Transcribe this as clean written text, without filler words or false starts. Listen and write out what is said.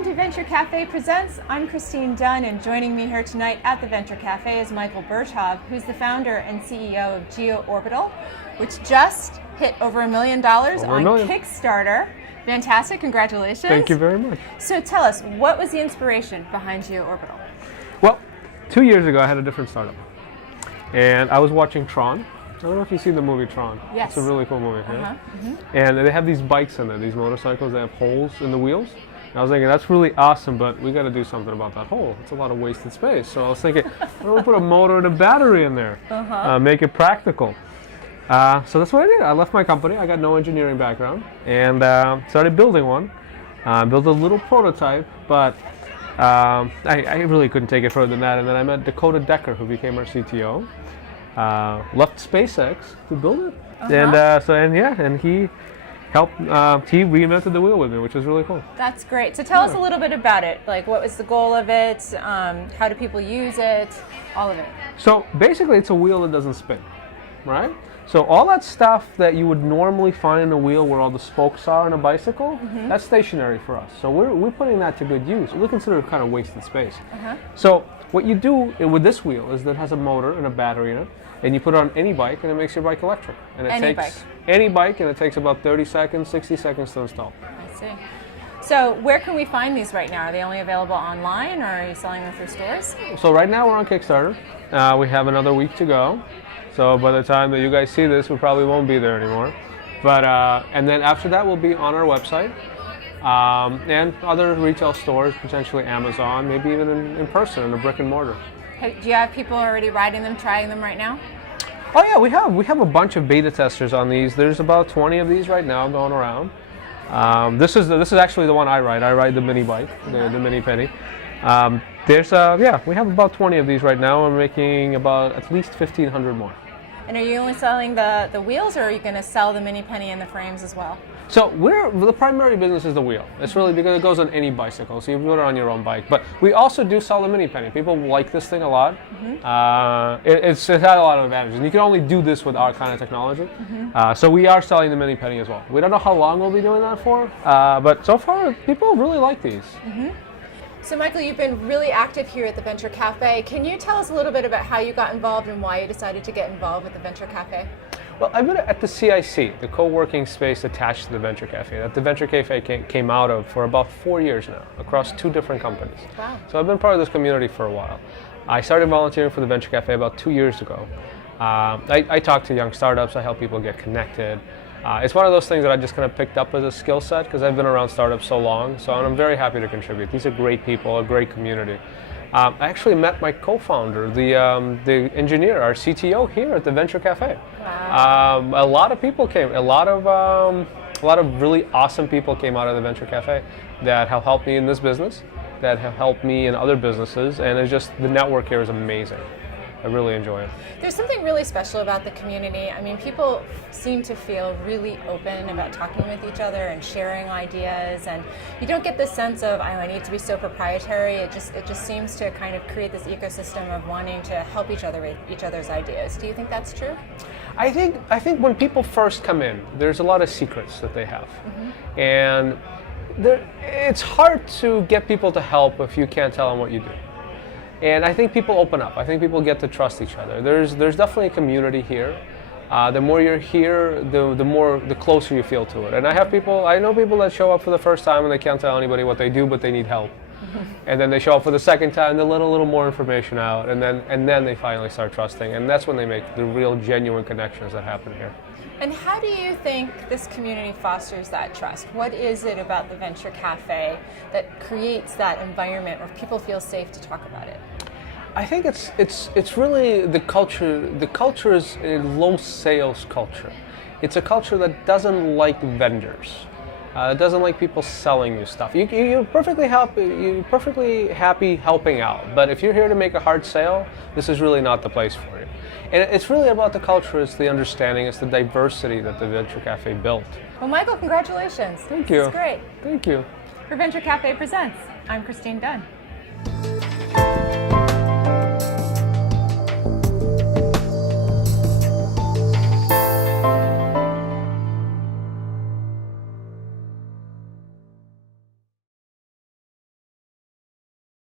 Welcome to Venture Cafe Presents. I'm Christine Dunn, and joining me here tonight at the Venture Cafe is Michael Burtov, who's the founder and CEO of GeoOrbital, which just hit over $1 million on Kickstarter. Fantastic, congratulations. Thank you very much. So tell us, what was the inspiration behind GeoOrbital? Well, 2 years ago I had a different startup, and I was watching Tron. I don't know if you've seen the movie Tron. Yes. It's a really cool movie. Yeah? And they have these bikes in there, these motorcycles that have holes in the wheels. And I was thinking, that's really awesome, but we got to do something about that hole. It's a lot of wasted space. So I was thinking, why don't we put a motor and a battery in there? Make it practical. So that's what I did. I left my company. I got no engineering background, and started building one. Built a little prototype, but I really couldn't take it further than that. And then I met Dakota Decker, who became our CTO. Left SpaceX to build it, and he helped. He reinvented the wheel with me, which was really cool. That's great. So tell us a little bit about it. Like, what was the goal of it? How do people use it? All of it. So basically, it's a wheel that doesn't spin, right? So all that stuff that you would normally find in a wheel, where all the spokes are in a bicycle, that's stationary for us. So we're putting that to good use. We consider it kind of wasted space. So what you do with this wheel is that it has a motor and a battery in it, and you put it on any bike, and it makes your bike electric. And it any bike, and it takes about 30 seconds, 60 seconds to install. I see. So where can we find these right now? Are they only available online, or are you selling them through stores? So right now we're on Kickstarter. We have another week to go. So by the time that you guys see this, we probably won't be there anymore. But and then after that, we'll be on our website and other retail stores, potentially Amazon, maybe even in person in a brick and mortar. Hey, do you have people already riding them, trying them right now? Oh yeah, we have a bunch of beta testers on these. There's about 20 of these right now going around. This is actually the one I ride. I ride the mini bike, the mini penny. We have about 20 of these right now. We're making about at least 1,500 more. And are you only selling the wheels, or are you going to sell the mini penny and the frames as well? So the primary business is the wheel. It's really because it goes on any bicycle, so you put it on your own bike. But we also do sell the mini penny. People like this thing a lot. It's had a lot of advantages. And you can only do this with our kind of technology. So we are selling the mini penny as well. We don't know how long we'll be doing that for, but so far people really like these. So Michael, you've been really active here at the Venture Cafe. Can you tell us a little bit about how you got involved and why you decided to get involved with the Venture Cafe? Well, I've been at the CIC, the co-working space attached to the Venture Cafe, that the Venture Cafe came out of for about 4 years now, across 2 different companies. Wow. So I've been part of this community for a while. I started volunteering for the Venture Cafe about 2 years ago. I talk to young startups, I help people get connected. It's one of those things that I just kind of picked up as a skill set because I've been around startups so long, and I'm very happy to contribute. These are great people, a great community. I actually met my co-founder, the engineer, our CTO here at the Venture Cafe. Wow. A lot of people came, a lot of really awesome people came out of the Venture Cafe that have helped me in this business, that have helped me in other businesses, and it's just, the network here is amazing. I really enjoy it. There's something really special about the community. I mean, people seem to feel really open about talking with each other and sharing ideas, and you don't get this sense of, I need to be so proprietary. It just seems to kind of create this ecosystem of wanting to help each other with each other's ideas. Do you think that's true? I think when people first come in, there's a lot of secrets that they have, and it's hard to get people to help if you can't tell them what you do. And I think people open up. I think people get to trust each other. There's definitely a community here. The more you're here, the closer you feel to it. And I know people that show up for the first time and they can't tell anybody what they do, but they need help. And then they show up for the second time, they let a little more information out, and then they finally start trusting. And that's when they make the real genuine connections that happen here. And how do you think this community fosters that trust? What is it about the Venture Cafe that creates that environment where people feel safe to talk about it? I think it's really the culture. The culture is a low sales culture. It's a culture that doesn't like vendors. It doesn't like people selling you stuff. You're perfectly happy helping out. But if you're here to make a hard sale, this is really not the place for you. And it's really about the culture, it's the understanding, it's the diversity that the Venture Cafe built. Well, Michael, congratulations. Thank you. That's great. Thank you. For Venture Cafe Presents, I'm Christine Dunn.